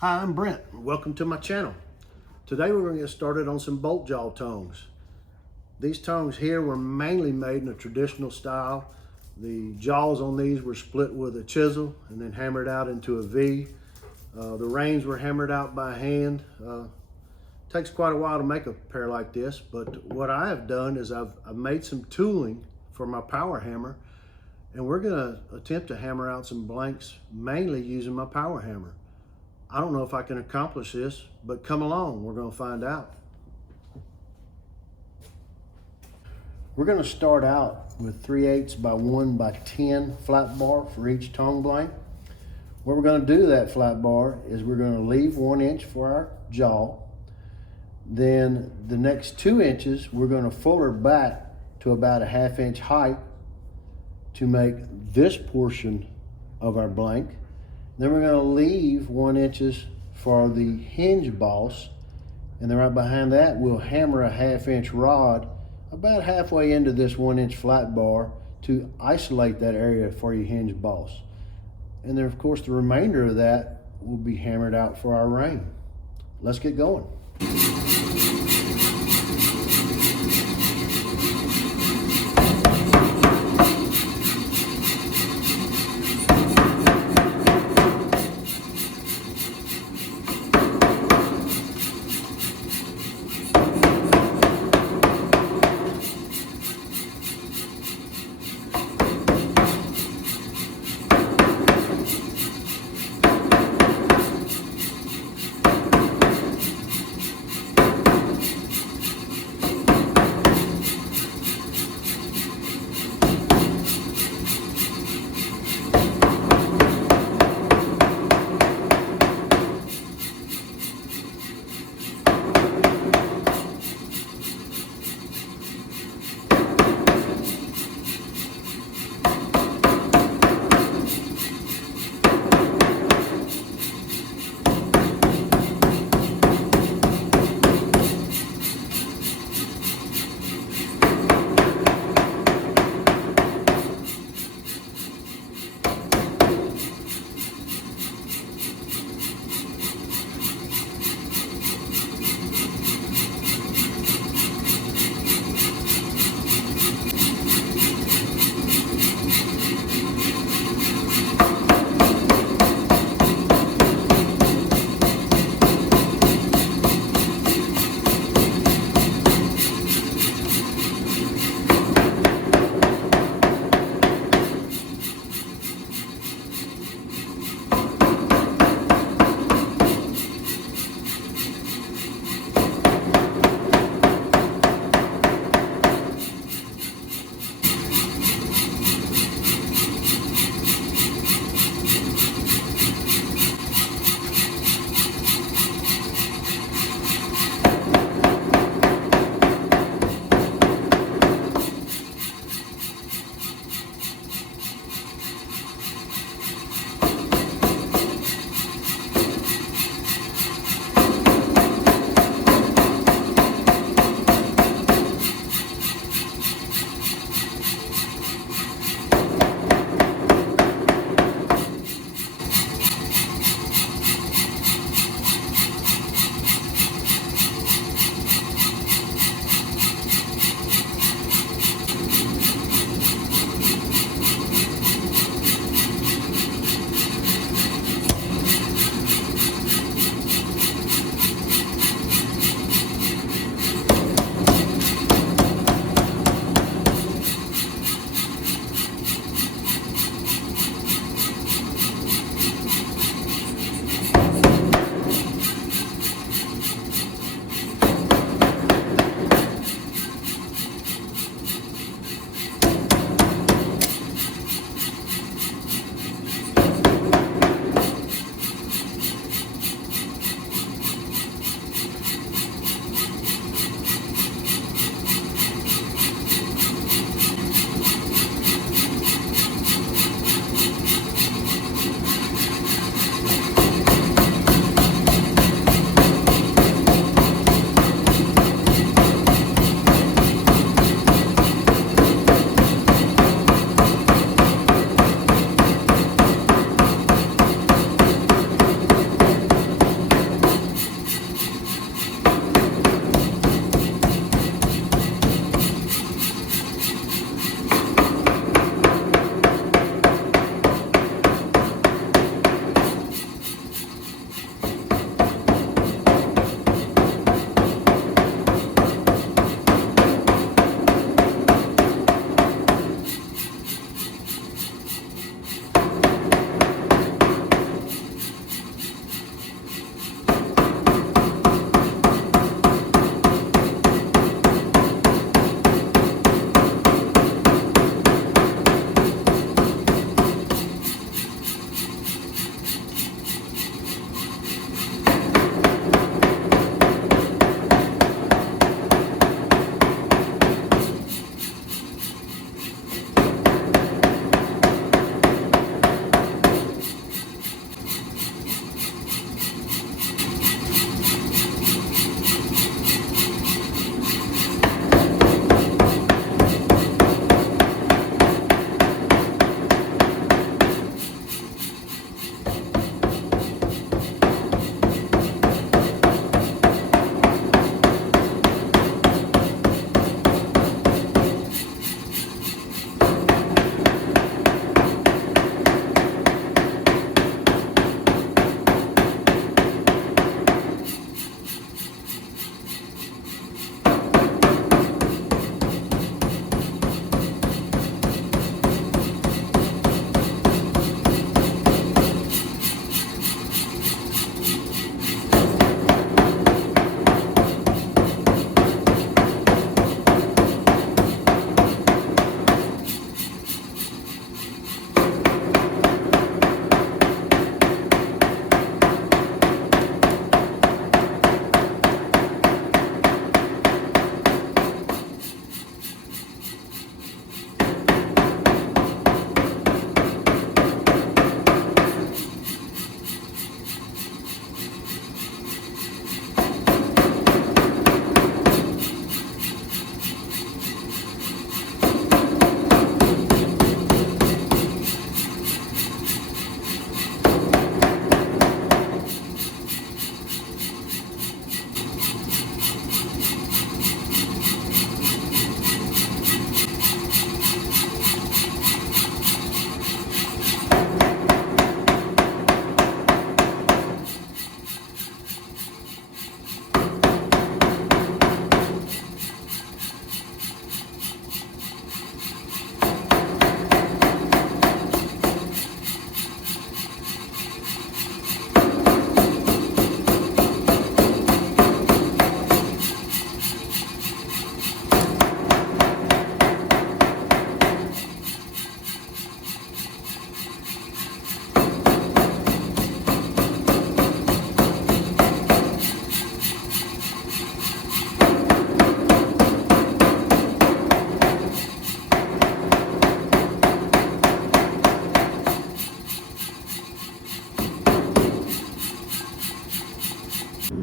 Hi, I'm Brent. Welcome to my channel. Today we're going to get started on some bolt jaw tongs. These tongs here were mainly made in a traditional style. The jaws on these were split with a chisel and then hammered out into a V. The reins were hammered out by hand. Takes quite a while to make a pair like this, but what I have done is I've made some tooling for my power hammer, and we're going to attempt to hammer out some blanks mainly using my power hammer. I don't know if I can accomplish this, but come along, we're going to find out. We're going to start out with 3/8 by 1 by 10 flat bar for each tong blank. What we're going to do to that flat bar is we're going to leave 1 inch for our jaw. Then the next 2 inches, we're going to fuller back to about a 1/2 inch height to make this portion of our blank. Then we're going to leave 1 inch for the hinge boss, and then right behind that we'll hammer a 1/2 inch rod about halfway into this 1 inch flat bar to isolate that area for your hinge boss. And then of course the remainder of that will be hammered out for our ring. Let's get going.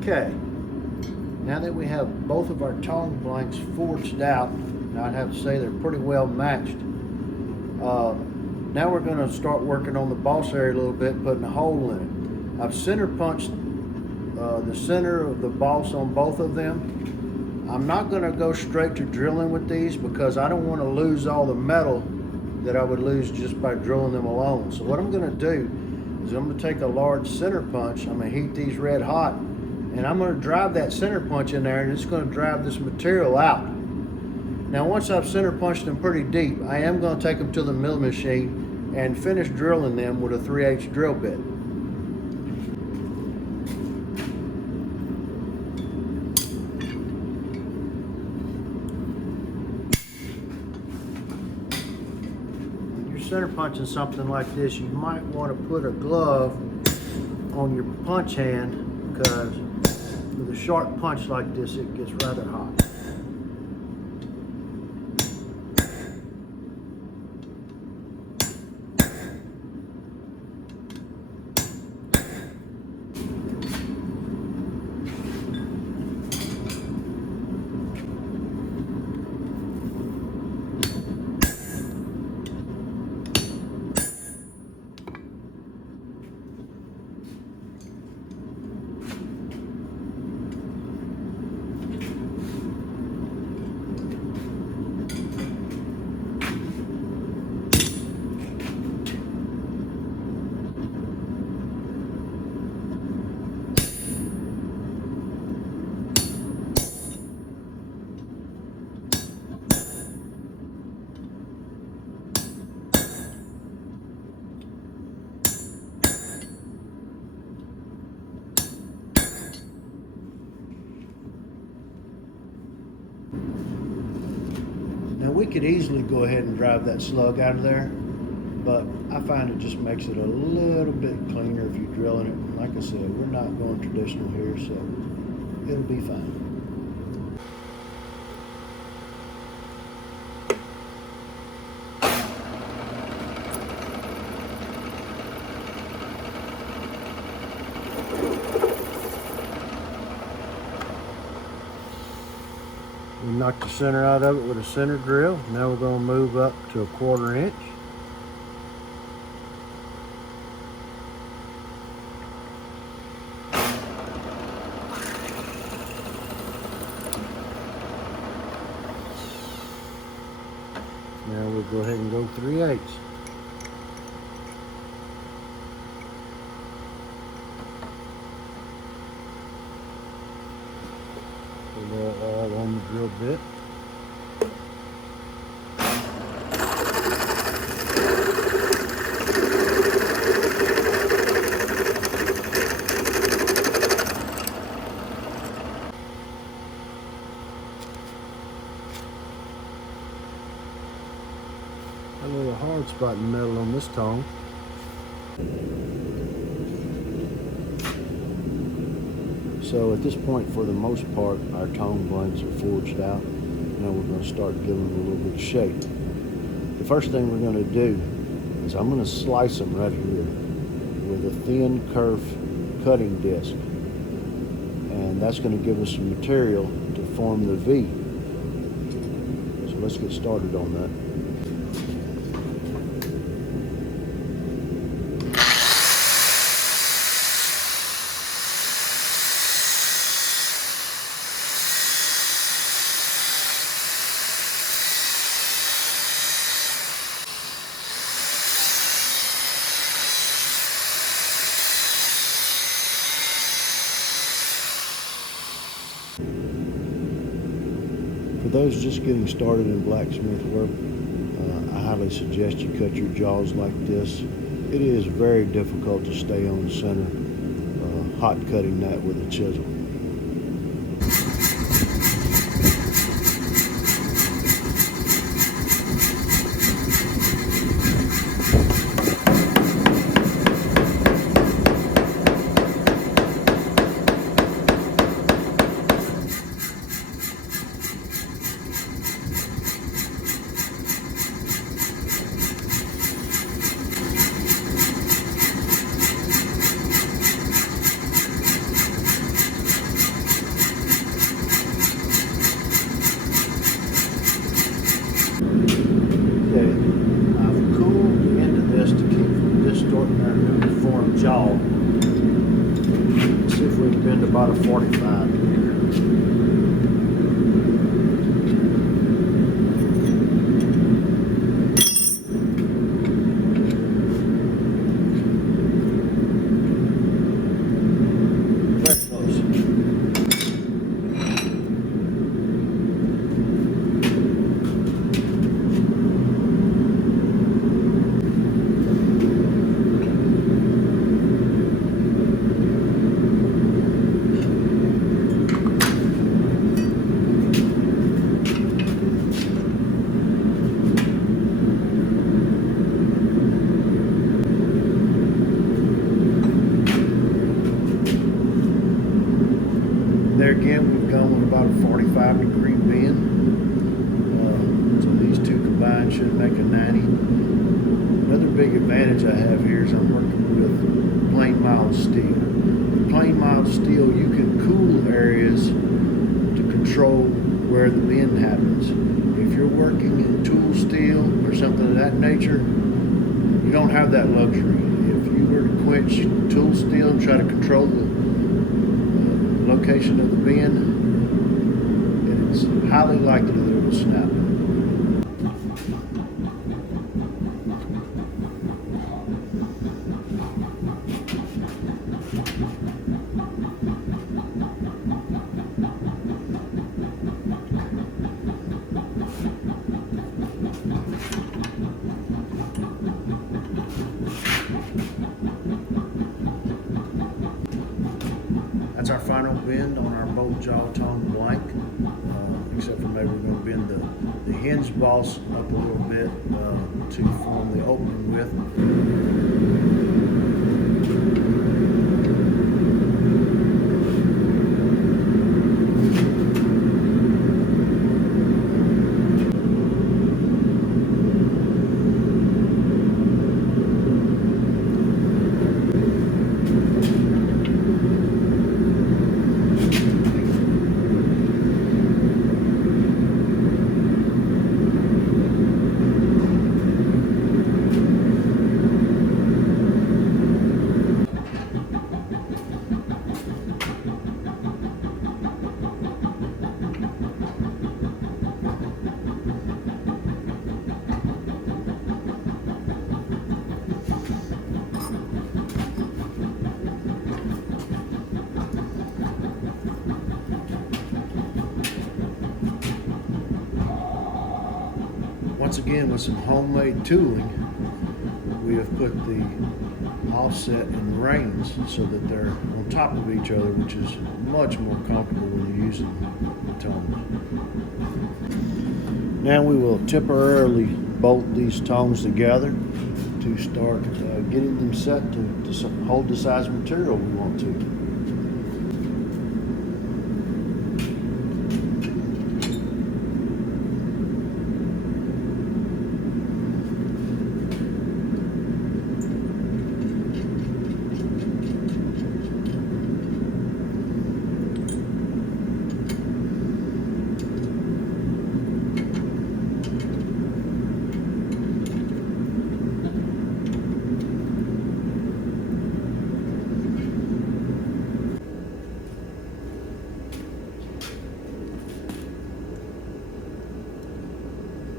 Okay, now that we have both of our tong blanks forged out, and I'd have to say they're pretty well matched. Now we're going to start working on the boss area a little bit, putting a hole in it. I've center punched the center of the boss on both of them. I'm not going to go straight to drilling with these because I don't want to lose all the metal that I would lose just by drilling them alone. So what I'm going to do is I'm going to take a large center punch. I'm going to heat these red hot, and I'm going to drive that center punch in there, and it's going to drive this material out. Now once I've center punched them pretty deep, I am going to take them to the milling machine and finish drilling them with a 3/8 drill bit. When you're center punching something like this, you might want to put a glove on your punch hand because with a sharp punch like this, it gets rather hot. Now we could easily go ahead and drive that slug out of there, but I find it just makes it a little bit cleaner if you're drilling it. Like I said, we're not going traditional here, so it'll be fine. We knocked the center out of it with a center drill. Now we're going to move up to a 1/4 inch. Now we'll go ahead and go 3/8. Put that all on the drill bit. A little hard spot in the metal on this tong. So at this point, for the most part, our tong blanks are forged out. Now we're going to start giving them a little bit of shape. The first thing we're going to do is I'm going to slice them right here with a thin kerf cutting disc. And that's going to give us some material to form the V. So let's get started on that. For those just getting started in blacksmith work, I highly suggest you cut your jaws like this. It is very difficult to stay on center, hot cutting that with a chisel. about a 45 here. There again, we've gone with about a 45-degree bend. So these two combined should make a 90. Another big advantage I have here is I'm working with plain mild steel. Plain mild steel, you can cool areas to control where the bend happens. If you're working in tool steel or something of that nature, you don't have that luxury. If you were to quench tool steel and try to control the location of the bend, it is highly likely that it will snap. That's our final bend on our bolt jaw tong blank, except for maybe we're going to bend the hinge boss up a little bit to form the opening width. Once again, with some homemade tooling, we have put the offset in rings so that they're on top of each other, which is much more comfortable when you're using the tongs. Now we will temporarily bolt these tongs together to start getting them set to hold the size material we want to.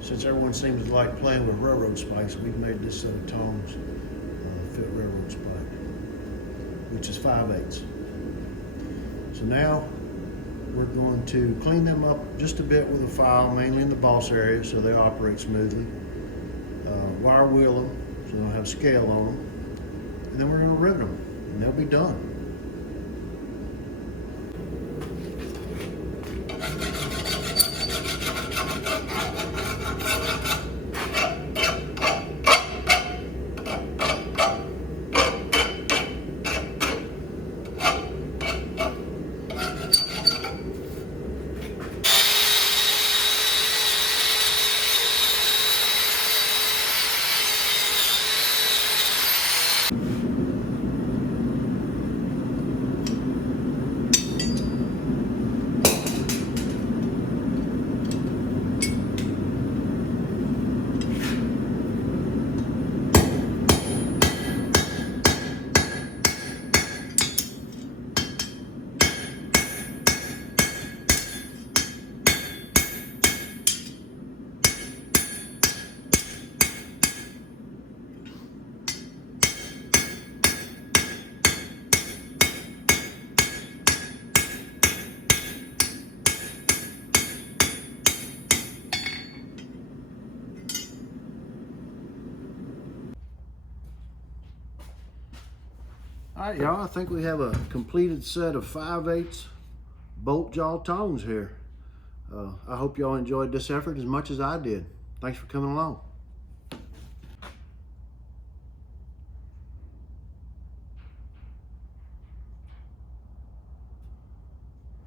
Since everyone seems to like playing with railroad spikes, we've made this set of tongs fit railroad spike, which is 5/8. So now we're going to clean them up just a bit with a file, mainly in the boss area, so they operate smoothly. Wire wheel them so they don't have scale on them, and then we're going to rivet them, and they'll be done. All right, y'all, I think we have a completed set of 5/8 bolt jaw tongs here. I hope y'all enjoyed this effort as much as I did. Thanks for coming along.